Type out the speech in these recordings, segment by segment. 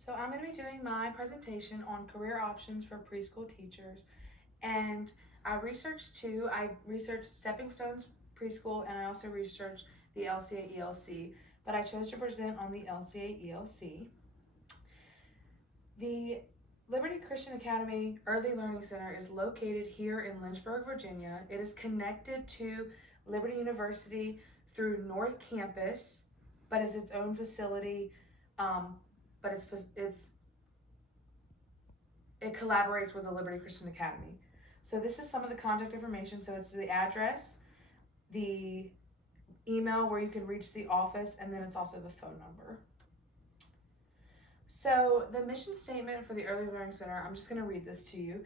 So I'm going to be doing my presentation on career options for preschool teachers, and I researched Stepping Stones Preschool, and I also researched the LCA ELC, but I chose to present on the LCA ELC. The Liberty Christian Academy Early Learning Center is located here in Lynchburg, Virginia. It is connected to Liberty University through North Campus, but it's its own facility. But it collaborates with the Liberty Christian Academy. So this is some of the contact information. So it's the address, the email where you can reach the office, and then it's also the phone number. So the mission statement for the Early Learning Center, I'm just going to read this to you,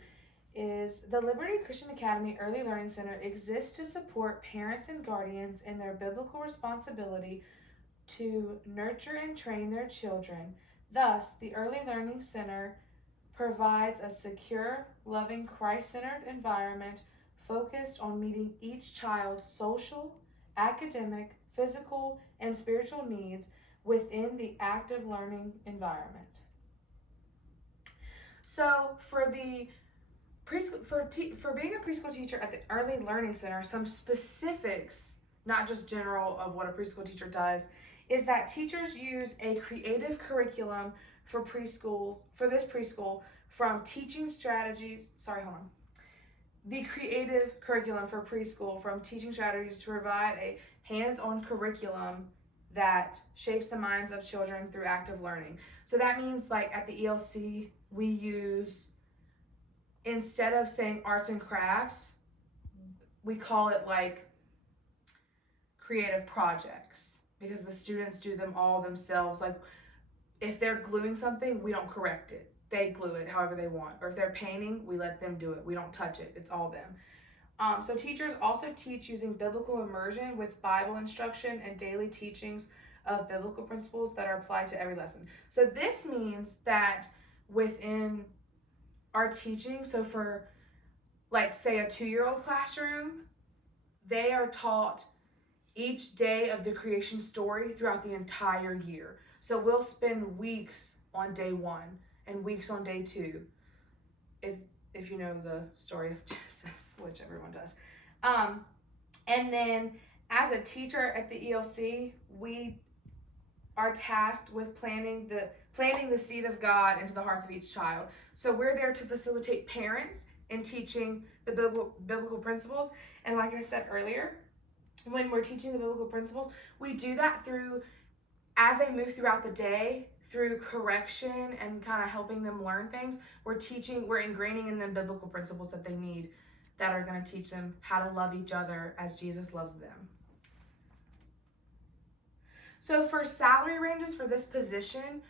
is the Liberty Christian Academy Early Learning Center exists to support parents and guardians in their biblical responsibility to nurture and train their children. Thus, the Early Learning Center provides a secure, loving, Christ-centered environment focused on meeting each child's social, academic, physical, and spiritual needs within the active learning environment. So for being a preschool teacher at the Early Learning Center, some specifics, not just general of what a preschool teacher does, is that teachers use a creative curriculum for this preschool from teaching strategies, the creative curriculum for preschool from teaching strategies to provide a hands-on curriculum that shapes the minds of children through active learning. So that means like at the ELC, we use, instead of saying arts and crafts, we call it like creative projects because the students do them all themselves. Like if they're gluing something, we don't correct it. They glue it however they want. Or if they're painting, we let them do it. We don't touch it. It's all them. So teachers also teach using biblical immersion with Bible instruction and daily teachings of biblical principles that are applied to every lesson. So this means that within our teaching, so for like say a 2-year-old classroom, they are taught each day of the creation story throughout the entire year. So we'll spend weeks on day 1 and weeks on day 2. If you know the story of Genesis, which everyone does. And then as a teacher at the ELC, we are tasked with planting the seed of God into the hearts of each child. So we're there to facilitate parents in teaching the biblical principles. And like I said earlier, when we're teaching the biblical principles, we do that through, as they move throughout the day, through correction and kind of helping them learn things, we're ingraining in them biblical principles that they need, that are going to teach them how to love each other as Jesus loves them. So for salary ranges for this position,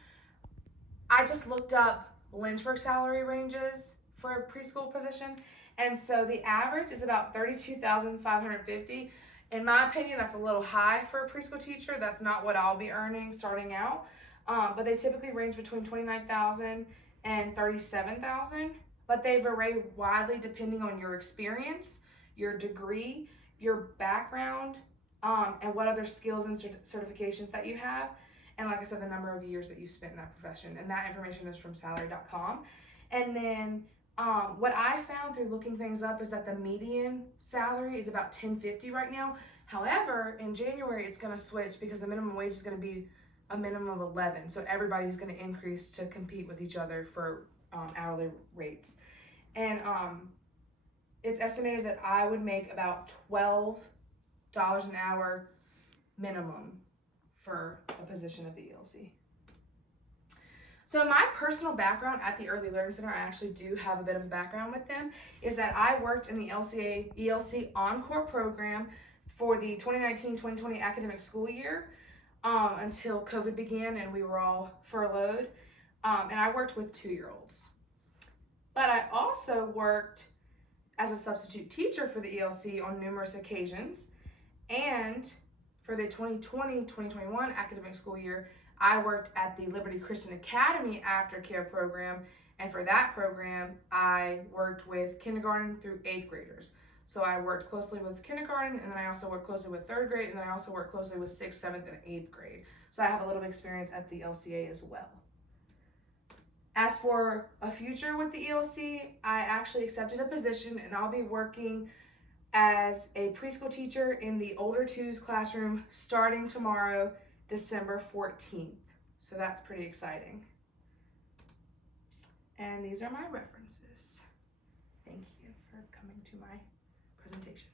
I just looked up Lynchburg salary ranges for a preschool position, and so the average is about $32,550. In my opinion, that's a little high for a preschool teacher. That's not what I'll be earning starting out. But they typically range between $29,000 and $37,000, but they vary widely depending on your experience, your degree, your background, and what other skills and certifications that you have. And like I said, the number of years that you spent in that profession. And that information is from salary.com. And then what I found through looking things up is that the median salary is about $10.50 right now. However, in January, it's going to switch because the minimum wage is going to be a minimum of 11. So everybody's going to increase to compete with each other for hourly rates. And it's estimated that I would make about $12 an hour minimum for a position at the ELC. So my personal background at the Early Learning Center, I actually do have a bit of a background with them, is that I worked in the ELC Encore program for the 2019-2020 academic school year until COVID began and we were all furloughed. And I worked with 2-year-olds. But I also worked as a substitute teacher for the ELC on numerous occasions. And for the 2020-2021 academic school year, I worked at the Liberty Christian Academy aftercare program, and for that program, I worked with kindergarten through 8th graders. So I worked closely with kindergarten, and then I also worked closely with 3rd grade, and then I also worked closely with 6th, 7th, and 8th grade. So I have a little experience at the LCA as well. As for a future with the ELC, I actually accepted a position and I'll be working as a preschool teacher in the older twos classroom starting tomorrow, December 14th. So that's pretty exciting. And these are my references. Thank you for coming to my presentation.